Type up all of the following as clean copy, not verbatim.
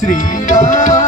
શ્રી રામ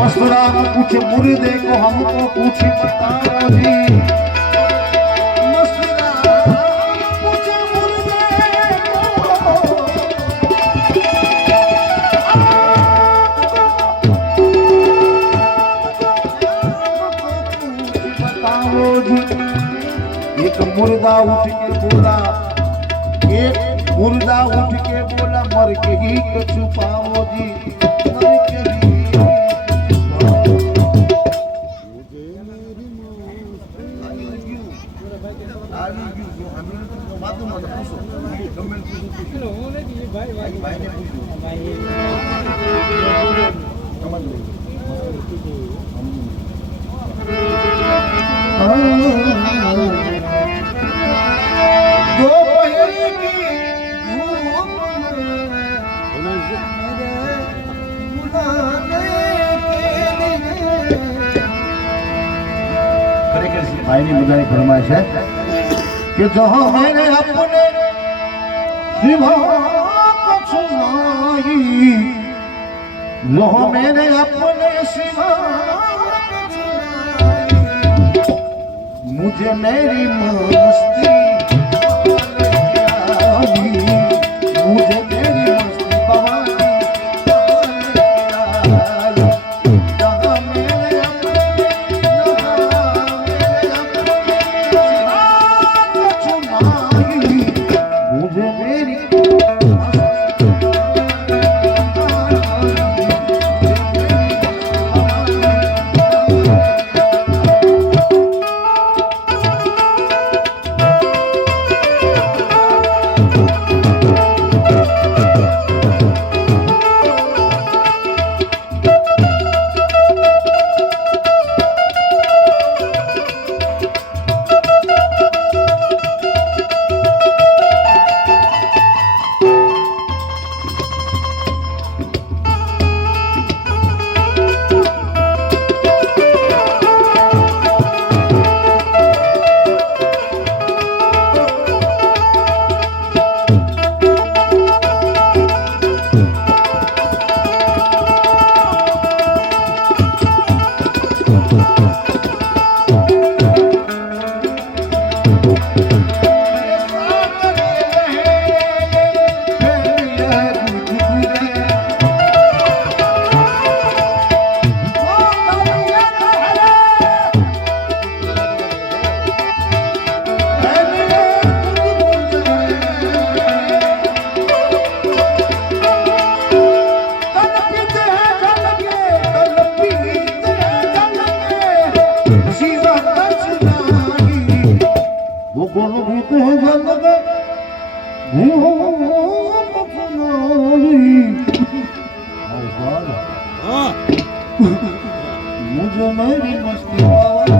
मस्तराम कुछ मुर्दे को हमको कुछ बताओ जी एक मुर्दा उठ के बोला एक मुर्दा उठ के बोला मर के ही को छुपाओ जी मर के ही भाईनी मुझे फरमाइश है कि जहाँ मैंने अपने सिवा कुछ नहीं जहाँ मैंने अपने सिवा मुझे मेरी मस्ती मुझे मेरी मस्ती बहानी मुझे मेरी मस्ती बाबा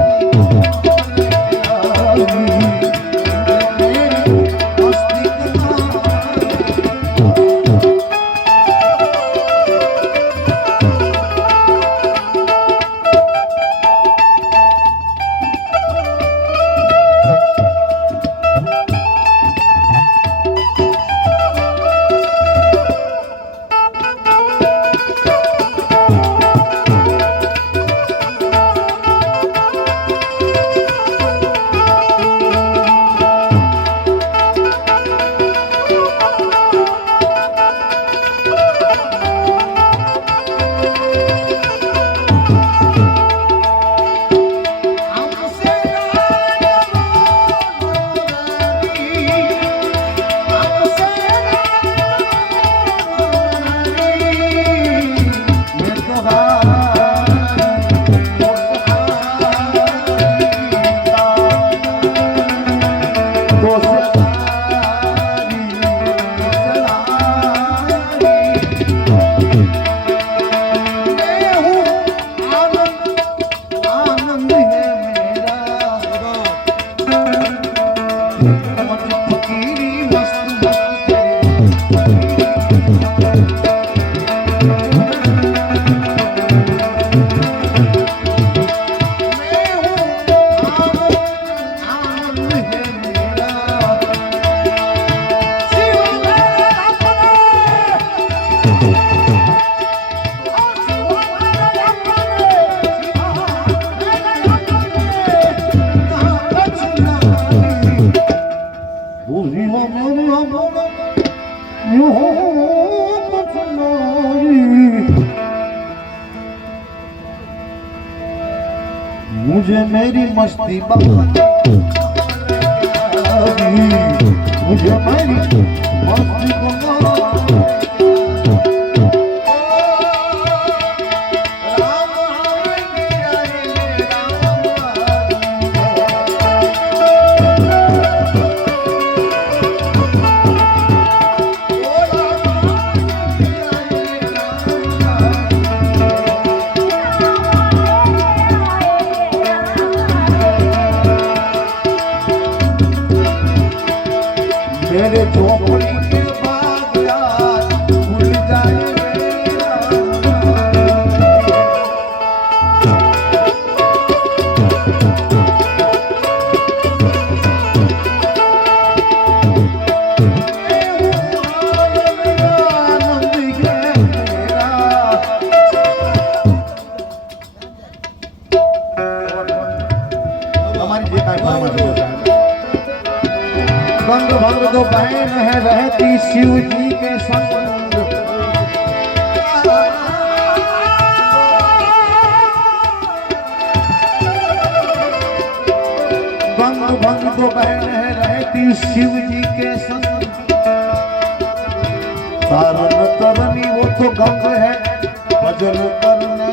मुझे मेरी मस्ती मुझे मेरी मस्ती मेरे झोपड़ी के बाद यार भूल जाए बंग भंग दो बहन है रहती शिव जी के संग बंग भंग दो बहन है रहती शिव जी के संग तारन तरनी वो तो गंग है भजन करने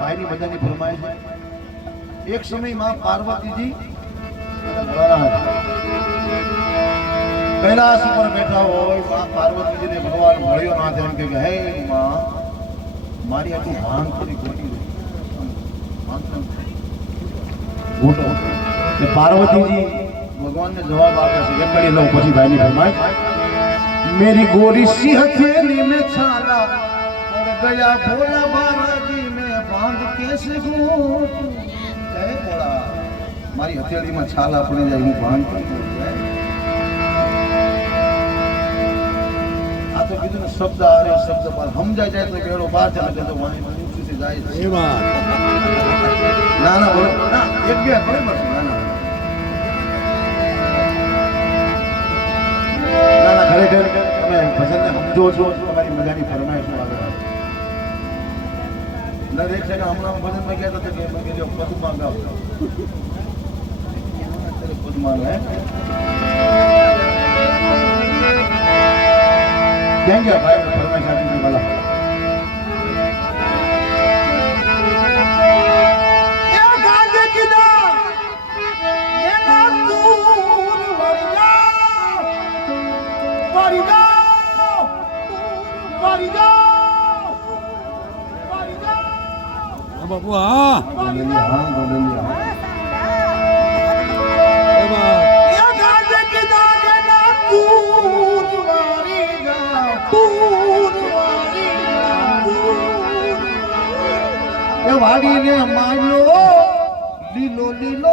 भाई ની બધાની ફરમાઈશ है एक समय मां पार्वती जी कैलाश पर बैठा हो मां पार्वती जी ने भगवान મળ્યો ના તેમ કે હે मां મારી આટલું ભાન થોડી ખોટી મોટો કે પાર્વતી जी भगवान ने जवाब आप्યો છે એક કડી લઉં પછી ભાઈની ફરમાઈશ मेरी गोरी सी हथेली में छाला और गया भोला बालाजी में बांध कैसे घूमूं है बोला मारी हथेली में छाला पड़ी जाए हूँ भान आ तो कीधु ने शब्द आ रहे शब्द पर हम जाए तो बेड़ो बाहर चले तो वहां ऊंची से जाए ये बात ना ना बोलो ना एक भी बराबर ना ना ना ना घरे घर તમે ભજન ને સમજો છો તમારી મજાની ફરમાઈશ આગળ ન દેખ છે કે હમણાં ભજન માં ગયા તો કે મેં જો પદમાં ગાવ तेरे पदमान है क्या भाई फरमाइश आने वाला વાહ ગોંડલિયા હા ગોંડલિયા વાડી રે માનો લીલો લીલો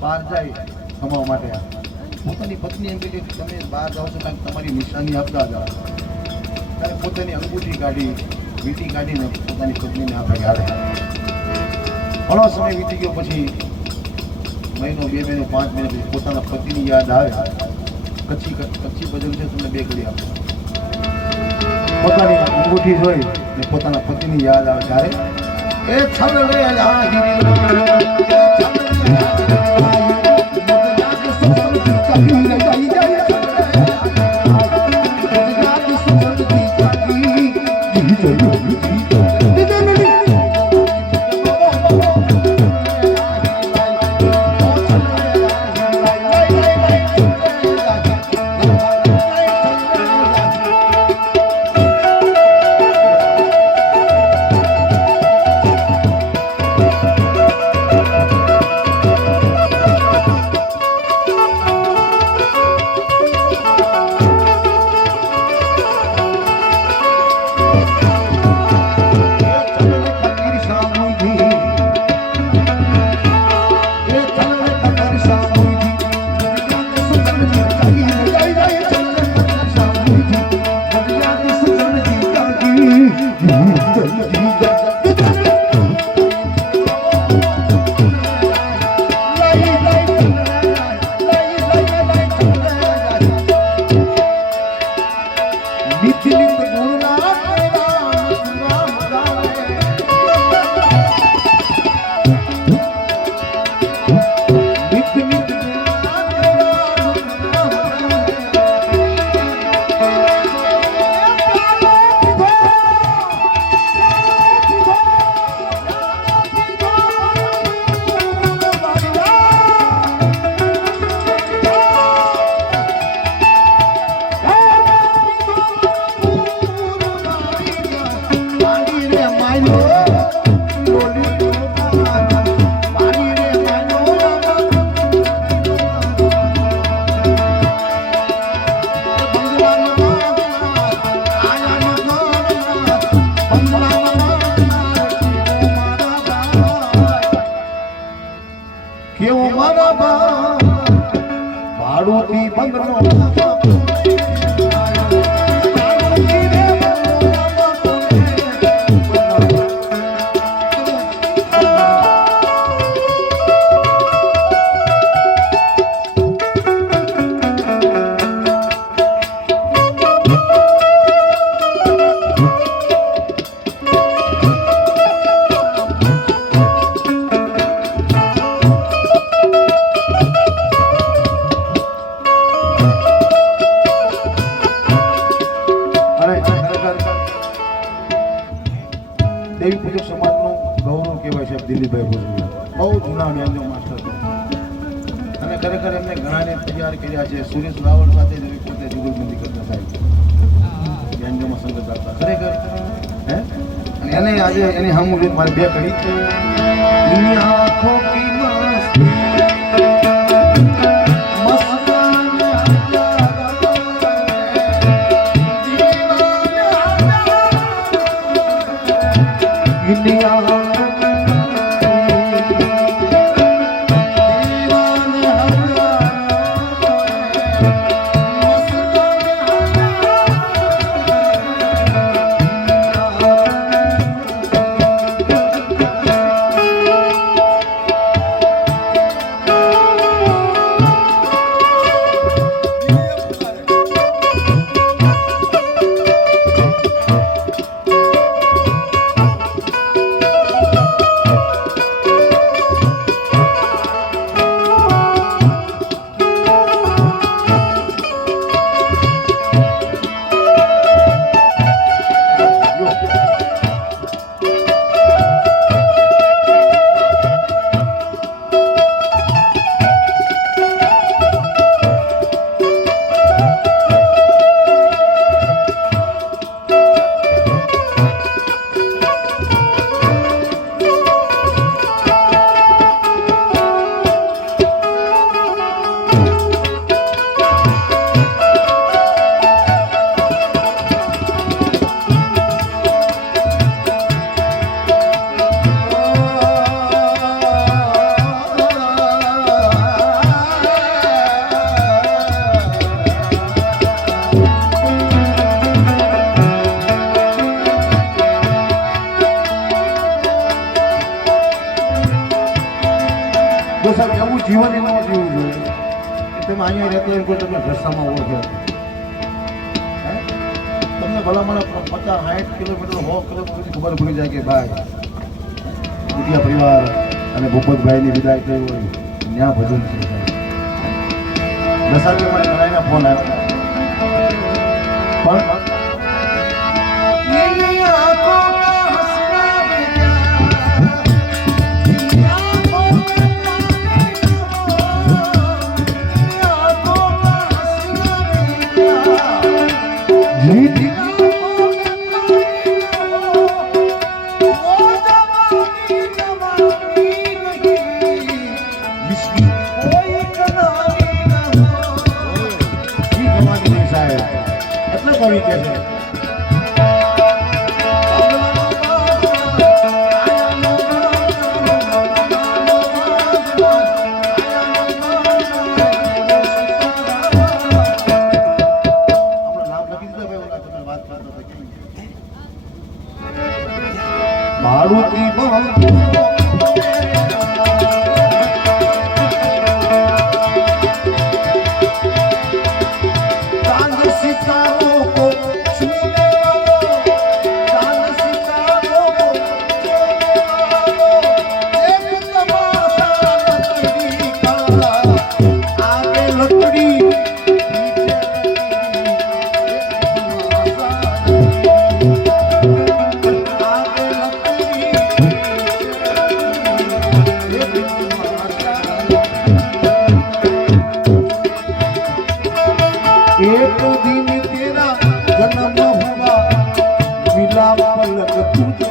બહાર જાય કમાવા માટે પોતાની પત્ની એમ કે તમે બહાર જાઓ છો કાંઈક તમારી નિશાની આપતા જાઓ ત્યારે પોતાની અંગૂઠી કાઢી વીંટી કાઢીને પોતાની પત્નીને આપે યાદ ઘણો સમય વીતી ગયો પછી મહિનો 2 મહિનો 5 મહિના પછી પોતાના પતિની યાદ આવે કચ્છી ભજન છે તમને 2 ઘડી આપો પોતાની અંગૂઠી જોઈ ને પોતાના પતિની યાદ આવે ત્યારે એ છલડે આ કેવો મારા બા ભાડુથી બંધનો દેવી પૂજક સમાજનું ગૌરવ કહેવાય છે દિલીપભાઈ ભોજપુરિયા. બહુ જૂના ન્યાજો માસ્ટર છે અને ખરેખર એમને ઘણાને તૈયાર કર્યા છે. સુરેશ રાવળ સાથે જ પોતે જુગલબંધી કરતા સાહેબ ન્યાજોમાં સંગત રાખતા ખરેખર હે. અને એને આજે એની સામું મારે બે કરી આંખો કી મસ્તી એવું જીવન એમાં જીવવું જોઈએ કે તમે અહીંયા રહેતો હોય કોઈ તમને રસ્તામાં ઓળખે તમને ભલામણ 50-60 કિલોમીટર 100 કિલોમીટર ખબર પડી જાય કે ભાઈ ઉડિયા પરિવાર અને ભૂપતભાઈની વિદાય થઈ હોય ત્યાં ભજન છે. નસારી અમારે ઘણાના ફોન આવ્યા પણ કવિ કે છે મારુતિ एक दिन तेरा जन्म हुआ मिला पलक तुझे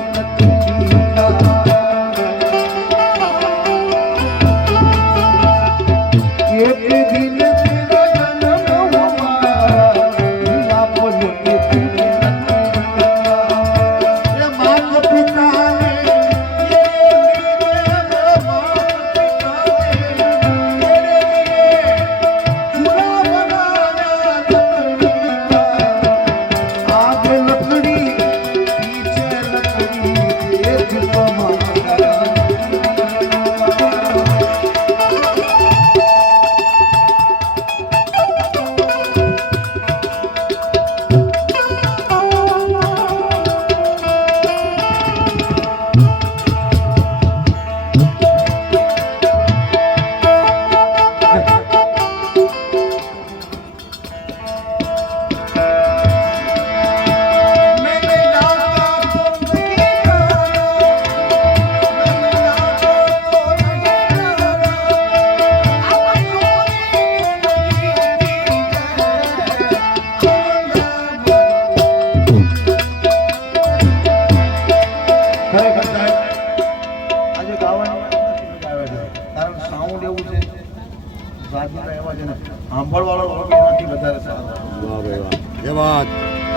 एक दिन तेरा जन्म हुआ मिला पलक तुझे माता पिता ने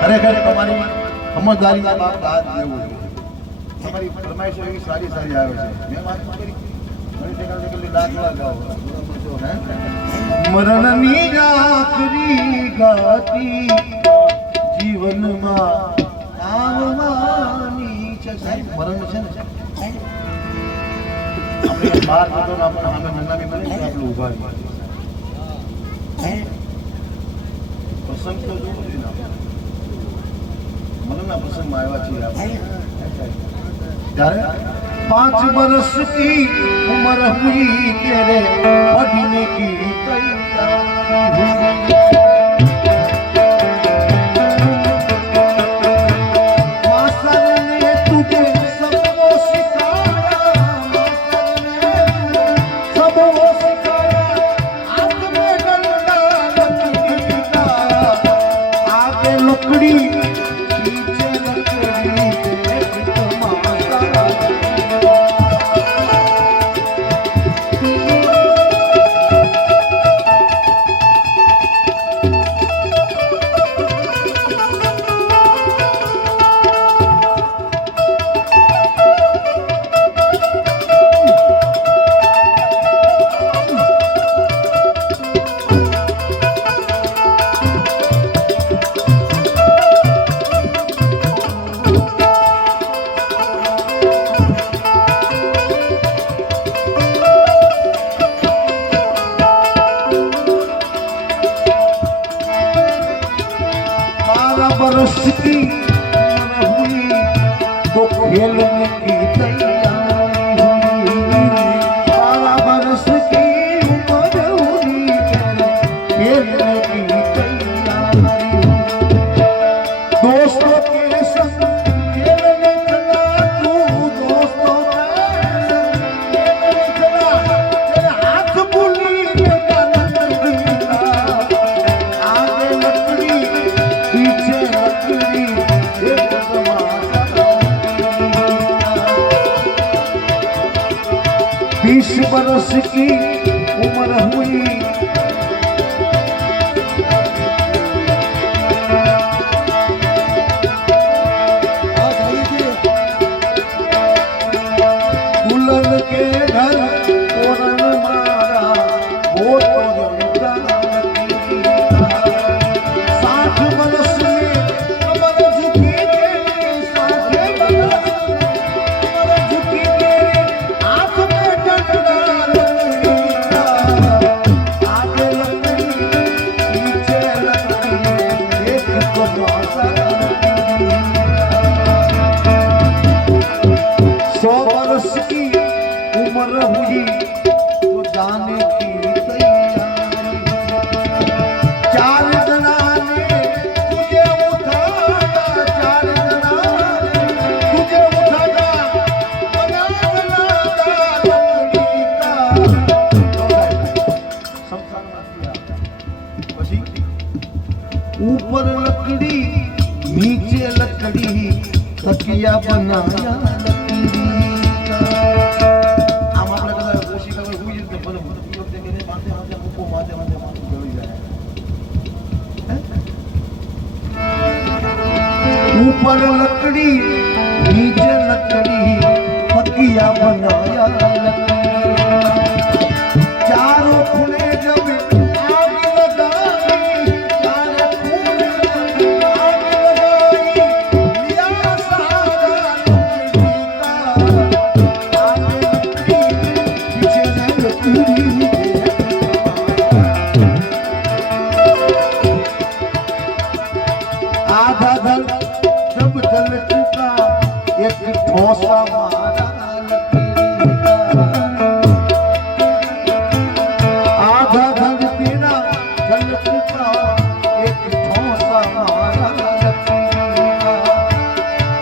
ખરેખર તમારી સમજદારીના બાપ દાદ લેવું છે. તમારી ફરમાઈશો એવી સારી સારી આવે છે. મેં વાત કરી મરણની આખરી ગાતી જીવનમાં આવવાની છે. સાહેબ મરણ છે ને આપણે બહાર જતો ને આપણે સામે નંગામી બને તો આપણે ઉભા પ્રસંગ તો જોવો જોઈએ ને મરણના પ્રસંગમાં આવ્યા છીએ આપણે ત્યારે 5 बरस की उम्र हुई तेरे पढ़ने की तैयारी हुई मास्टर ने तुझे सबको सिखाया सबको सिखाया हाथ में डंडा लकड़ी का आगे लकड़ी पीछे लकड़ी एक तमाशा बरस की उम्र हुई तो खेलने की तैयारी हुई 12 बरस की उम्र हुई खेलने की तैयारी हुई दोस्तों के संग खेलने चला तू दोस्तों के संग खेलने चला तेरे हाथ बुली लगा आगे लकड़ी पीछे 20 बरस की उम्र हुई दुल्हन के घर तोरण मारा वो तो जनता 60 बरस में कमर झुकी तेरी 60 तकिया बनाया આમ આપણે કદાચ ઓછી ખબર હોય જ તો ભલે મતલબ કે એને માથે માથે મૂકો માથે માથે માથું ગળી જાય ऊपर लकड़ी नीचे लकड़ी तकिया बनाया चारों खुले जब आग लगाई चारों खुले आग लगाई लिया सारा पीछे आधा दल जब जल चुका एक ठोसा मारा आधा दल तेरा जल चुका एक ठोसा मारा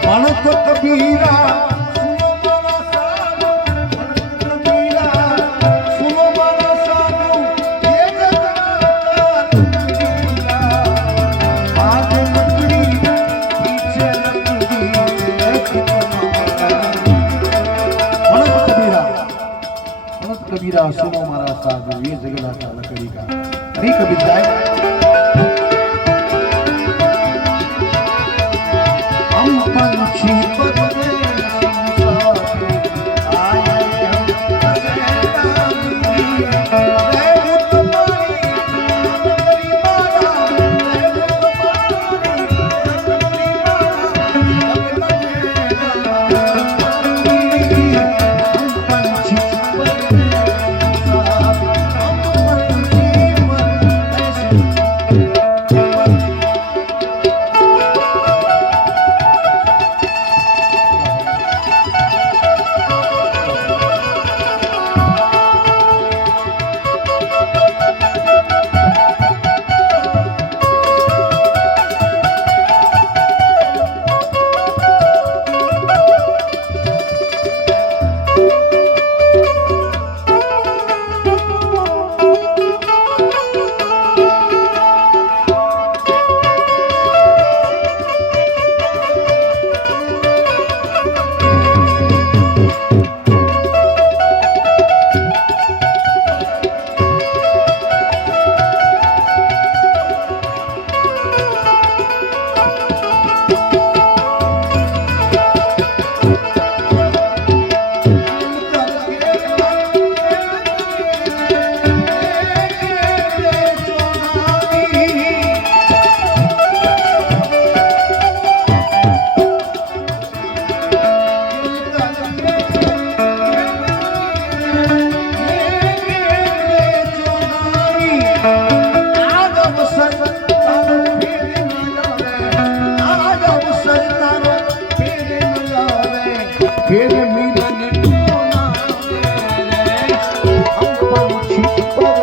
भणत कबीरा सुनो मारा साधु भणत कबीरा सुनो मारा साधु ये जगन्नाथ आगे लकड़ी पीछे लकड़ी भणत कबीरा सुनो मारा साधु ये जगन्नाथ लकड़ी का अरे कबीर जाए हम पंछी